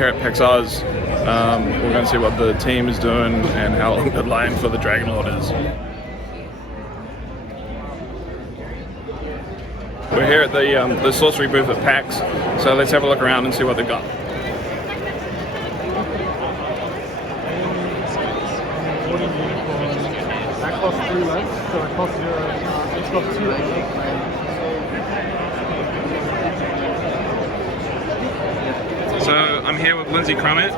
here at PAX Oz. We're going to see what the team is doing and how long the line for the Dragon Lord is. We're here at the Sorcery booth at PAX, so let's have a look around and see what they've got. That costs 3 less, so it costs you, it's got 2 less. So I'm here with Lindsey Crummett.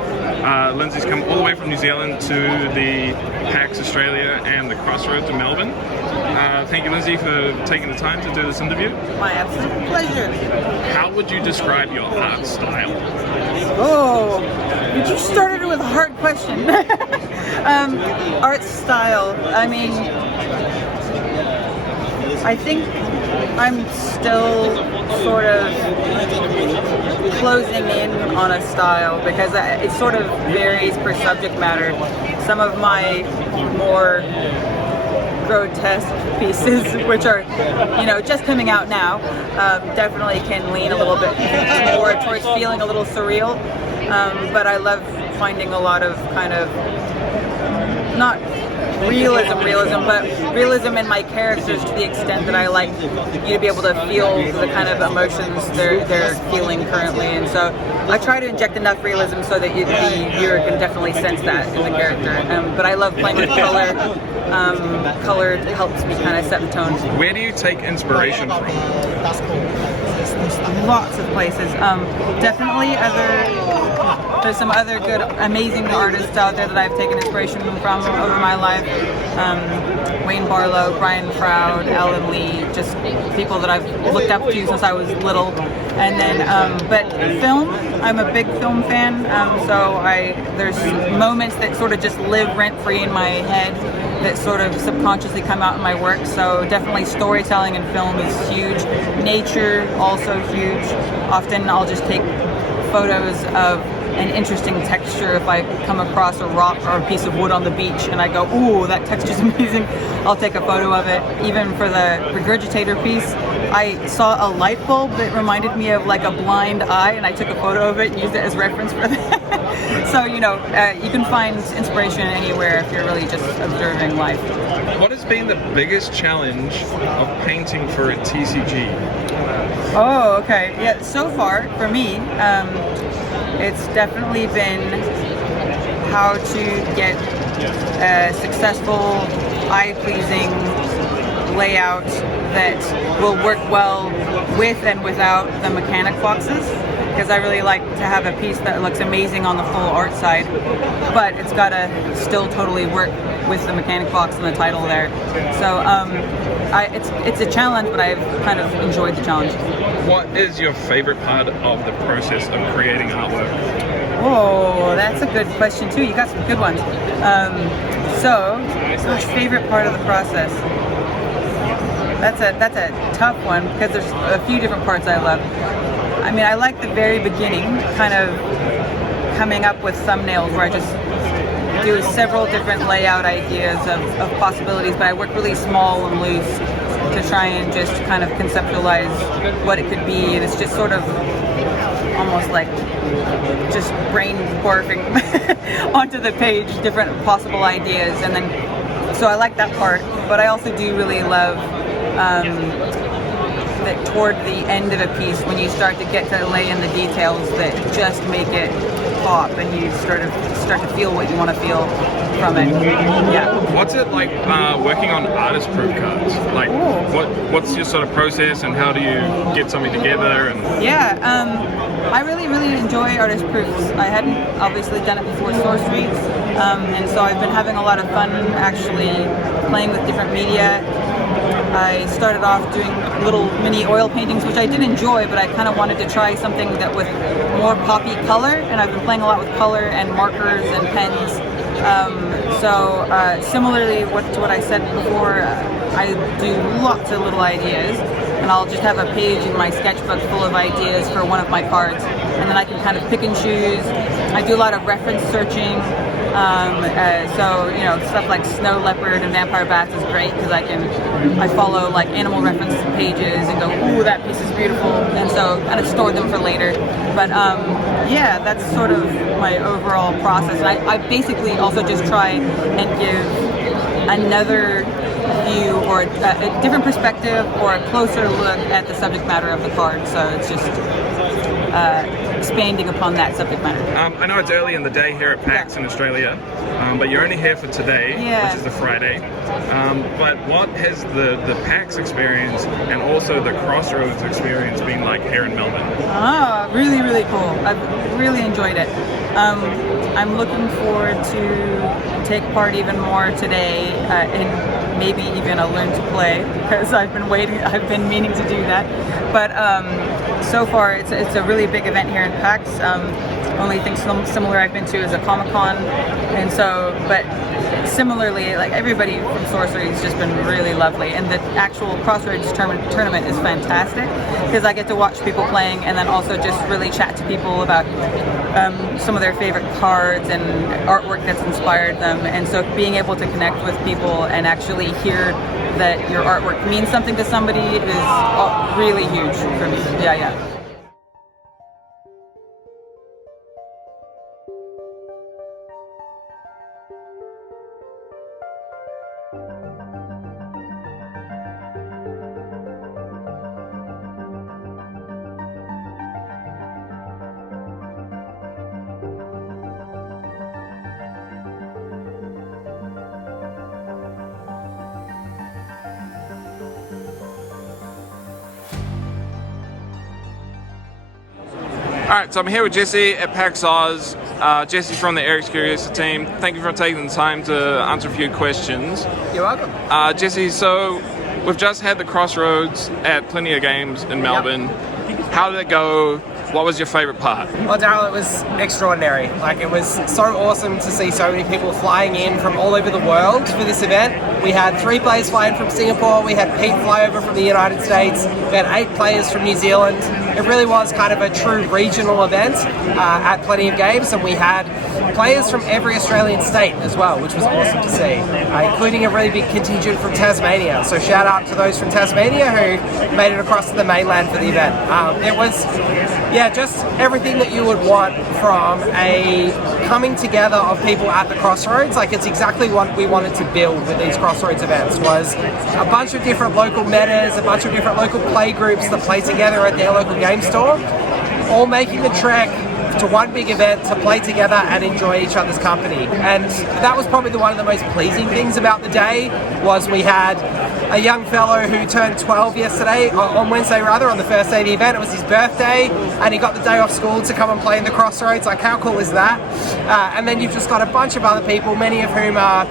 Lindsey's come all the way from New Zealand to the PAX Australia and the Crossroads in Melbourne. Thank you, Lindsey, for taking the time to do this interview. My absolute pleasure. How would you describe your art style? Oh, you just started with a hard question. Art style. I mean, I think I'm still sort of closing in on a style because it sort of varies per subject matter. Some of my more grotesque pieces, which are, you know, just coming out now, definitely can lean a little bit more towards feeling a little surreal. But I love finding a lot of kind of, not realism, but realism in my characters to the extent that I like you to be able to feel the kind of emotions they're feeling currently. And so I try to inject enough realism so that the viewer can definitely sense that in the character. But I love playing with color. Color helps me kind of set the tone. Where do you take inspiration from? Lots of places. Definitely there's some other good, amazing artists out there that I've taken inspiration from over my life. Wayne Barlow, Brian Froud, Alan Lee, just people that I've looked up to since I was little. And then, but film, I'm a big film fan, so there's moments that sort of just live rent-free in my head that sort of subconsciously come out in my work. So definitely storytelling in film is huge. Nature, also huge. Often I'll just take photos of an interesting texture. If I come across a rock or a piece of wood on the beach and I go, ooh, that texture's amazing, I'll take a photo of it. Even for the regurgitator piece, I saw a light bulb that reminded me of like a blind eye, and I took a photo of it and used it as reference for that. So, you know, you can find inspiration anywhere if you're really just observing life. What has been the biggest challenge of painting for a TCG? Oh, okay. Yeah, so far for me, it's definitely been how to get a successful, eye-pleasing layout that will work well with and without the mechanic boxes, because I really like to have a piece that looks amazing on the full art side, but it's got to still totally work with the mechanic box and the title there. So it's a challenge, but I've kind of enjoyed the challenge. What is your favorite part of the process of creating artwork? Oh, that's a good question too. You got some good ones. So, gosh, favorite part of the process. That's a tough one because there's a few different parts I love. I mean, I like the very beginning, kind of coming up with thumbnails where I just do several different layout ideas of possibilities, but I work really small and loose to try and just kind of conceptualize what it could be, and it's just sort of almost like just brain barfing onto the page different possible ideas. And then so I like that part, but I also do really love that toward the end of a piece, when you start to get to lay in the details that just make it pop, and you start to feel what you want to feel from it. Yeah. What's it like working on artist proof cards? Like, what's your sort of process, and how do you get something together? And yeah, I really enjoy artist proofs. I hadn't obviously done it before Sorcery, and so I've been having a lot of fun actually playing with different media. I started off doing little mini oil paintings, which I did enjoy, but I kind of wanted to try something that with more poppy color, and I've been playing a lot with color and markers and pens. Similarly to what I said before, I do lots of little ideas, and I'll just have a page in my sketchbook full of ideas for one of my cards, and then I can kind of pick and choose. I do a lot of reference searching. So stuff like snow leopard and vampire bats is great because I follow like animal reference pages and go, ooh, that piece is beautiful, and so kind of store them for later. But yeah, that's sort of my overall process. And I basically also just try and give another view or a different perspective or a closer look at the subject matter of the card. So it's just expanding upon that subject matter. I know it's early in the day here at PAX in Australia, but you're only here for today, which is the Friday. But what has the PAX experience and also the Crossroads experience been like here in Melbourne? Really, really cool. I've really enjoyed it. I'm looking forward to take part even more today and maybe even a learn to play because I've been meaning to do that. But so far it's a really big event here in PAX. Only thing similar I've been to is a Comic-Con, and so, but similarly, like everybody from Sorcery has just been really lovely, and the actual Crossroads tournament is fantastic because I get to watch people playing and then also just really chat to people about some of their favorite cards and artwork that's inspired them, and so being able to connect with people and actually hear that your artwork means something to somebody is really huge for me. Yeah. Alright, so I'm here with Jesse at PAX Oz. Jesse's from the Eric's Curious team. Thank you for taking the time to answer a few questions. You're welcome. Jesse, so we've just had the Crossroads at Plenty of Games in Melbourne. How did it go? What was your favourite part? Well, Darryl, it was extraordinary. Like, it was so awesome to see so many people flying in from all over the world for this event. We had 3 players flying from Singapore, we had Pete fly over from the United States, we had 8 players from New Zealand. It really was kind of a true regional event at Plenty of Games, and we had players from every Australian state as well, which was awesome to see, including a really big contingent from Tasmania. So shout out to those from Tasmania who made it across to the mainland for the event. It was, just everything that you would want from a coming together of people at the Crossroads. Like, it's exactly what we wanted to build with these Crossroads events, was a bunch of different local metas, a bunch of different local play groups that play together at their local game store, all making the trek to one big event to play together and enjoy each other's company. And that was probably one of the most pleasing things about the day, was we had a young fellow who turned 12 yesterday, on Wednesday rather, on the first day of the event. It was his birthday, and he got the day off school to come and play in the Crossroads. Like, how cool is that? And then you've just got a bunch of other people, many of whom are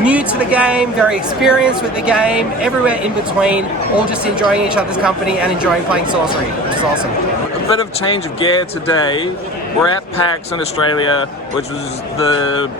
new to the game, very experienced with the game, everywhere in between, all just enjoying each other's company and enjoying playing Sorcery, which is awesome. A bit of change of gear today. We're at PAX in Australia, which was the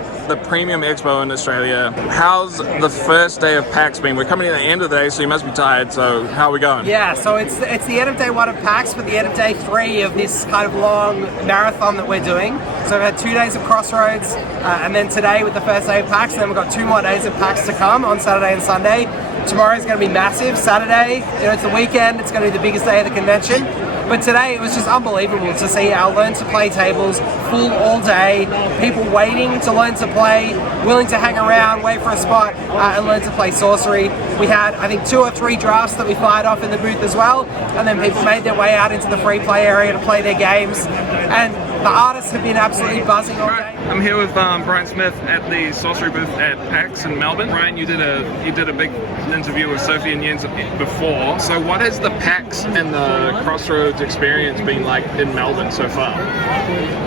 premium expo in Australia. How's the first day of PAX been? We're coming to the end of the day, so you must be tired. So how are we going? Yeah, so it's the end of day 1 of PAX, but the end of day 3 of this kind of long marathon that we're doing. So we've had 2 days of Crossroads, and then today with the first day of PAX, and then we've got 2 more days of PAX to come on Saturday and Sunday. Tomorrow's going to be massive. Saturday, it's the weekend, it's going to be the biggest day of the convention. But today it was just unbelievable to see our learn to play tables full all day, people waiting to learn to play, willing to hang around, wait for a spot, and learn to play Sorcery. We had, I think, 2 or 3 drafts that we fired off in the booth as well, and then people made their way out into the free play area to play their games. And the artists have been absolutely buzzing all day. I'm here with Brian Smith at the Sorcery booth at PAX in Melbourne. Brian, you did a big interview with Sophie and Jens before. So what has the PAX and the Crossroads experience been like in Melbourne so far?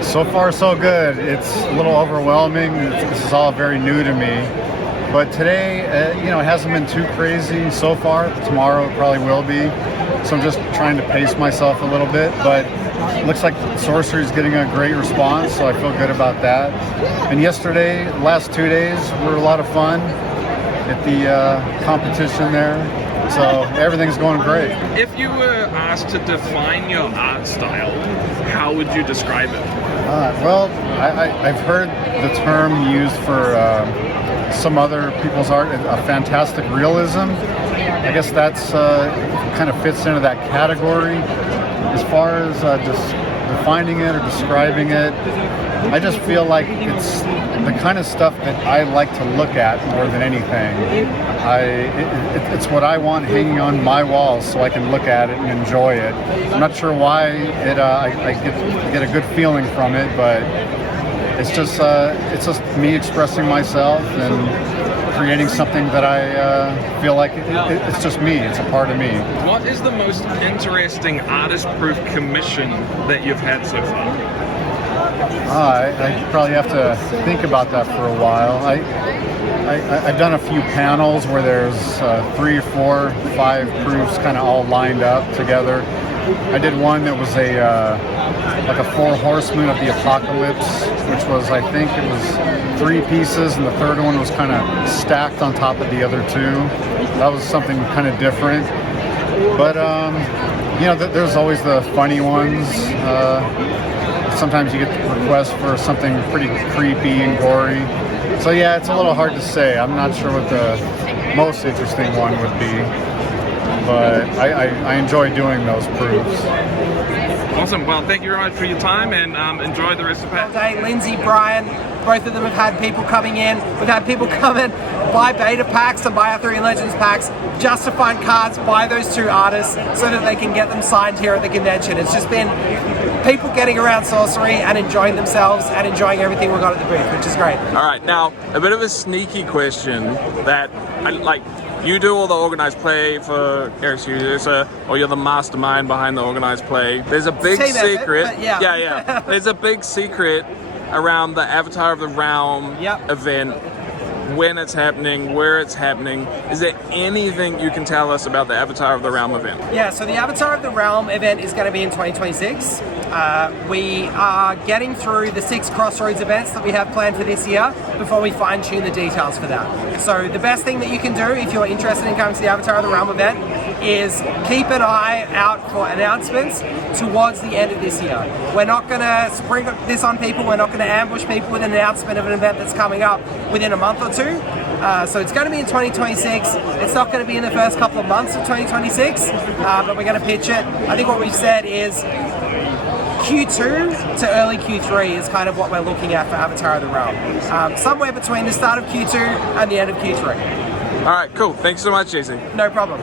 So far, so good. It's a little overwhelming. This is all very new to me. But today, it hasn't been too crazy so far. Tomorrow it probably will be. So I'm just trying to pace myself a little bit. But it looks like Sorcery is getting a great response, so I feel good about that. And yesterday, last 2 days were a lot of fun at the competition there. So everything's going great. If you were asked to define your art style, how would you describe it? Well, I've heard the term used for some other people's art, a fantastic realism. I guess that's kind of fits into that category. As far as just defining it or describing it, I just feel like it's the kind of stuff that I like to look at more than anything. It's what I want hanging on my walls so I can look at it and enjoy it. I'm not sure why I get a good feeling from it, but it's just me expressing myself and creating something that I feel like it's just me. It's a part of me. What is the most interesting artist-proof commission that you've had so far? I probably have to think about that for a while. I've done a few panels where there's 3 or 4 or 5 proofs kind of all lined up together. I did one that was like a 4 horsemen of the apocalypse, which was, I think it was 3 pieces, and the third one was kind of stacked on top of the other 2. That was something kind of different. But you know, there's always the funny ones. Sometimes you get requests for something pretty creepy and gory. So yeah, it's a little hard to say. I'm not sure what the most interesting one would be, but I enjoy doing those proofs. Awesome. Well, thank you very much for your time, and enjoy the rest of PAX. Day, Lindsey, Brian, both of them have had people coming in. We've had people come in, buy beta packs and buy Arthurian Legends packs just to find cards by those 2 artists so that they can get them signed here at the convention. It's just been people getting around Sorcery and enjoying themselves and enjoying everything we've got at the booth, which is great. All right, now a bit of a sneaky question that I like. You do all the organized play for AUS, or you're the mastermind behind the organized play. There's a big Team secret. effort, but yeah. There's a big secret around the Avatar of the Realm event. When it's happening, where it's happening. Is there anything you can tell us about the Avatar of the Realm event? Yeah, so the Avatar of the Realm event is going to be in 2026. We are getting through the 6 Crossroads events that we have planned for this year before we fine-tune the details for that. So the best thing that you can do if you're interested in coming to the Avatar of the Realm event is keep an eye out for announcements towards the end of this year. We're not going to spring this on people. We're not going to ambush people with an announcement of an event that's coming up within a month or 2. So it's going to be in 2026. It's not going to be in the first couple of months of 2026, but we're going to pitch it. I think what we've said is Q2 to early Q3 is kind of what we're looking at for Avatar of the Realm. Somewhere between the start of Q2 and the end of Q3. All right, cool. Thanks so much, JC. No problem.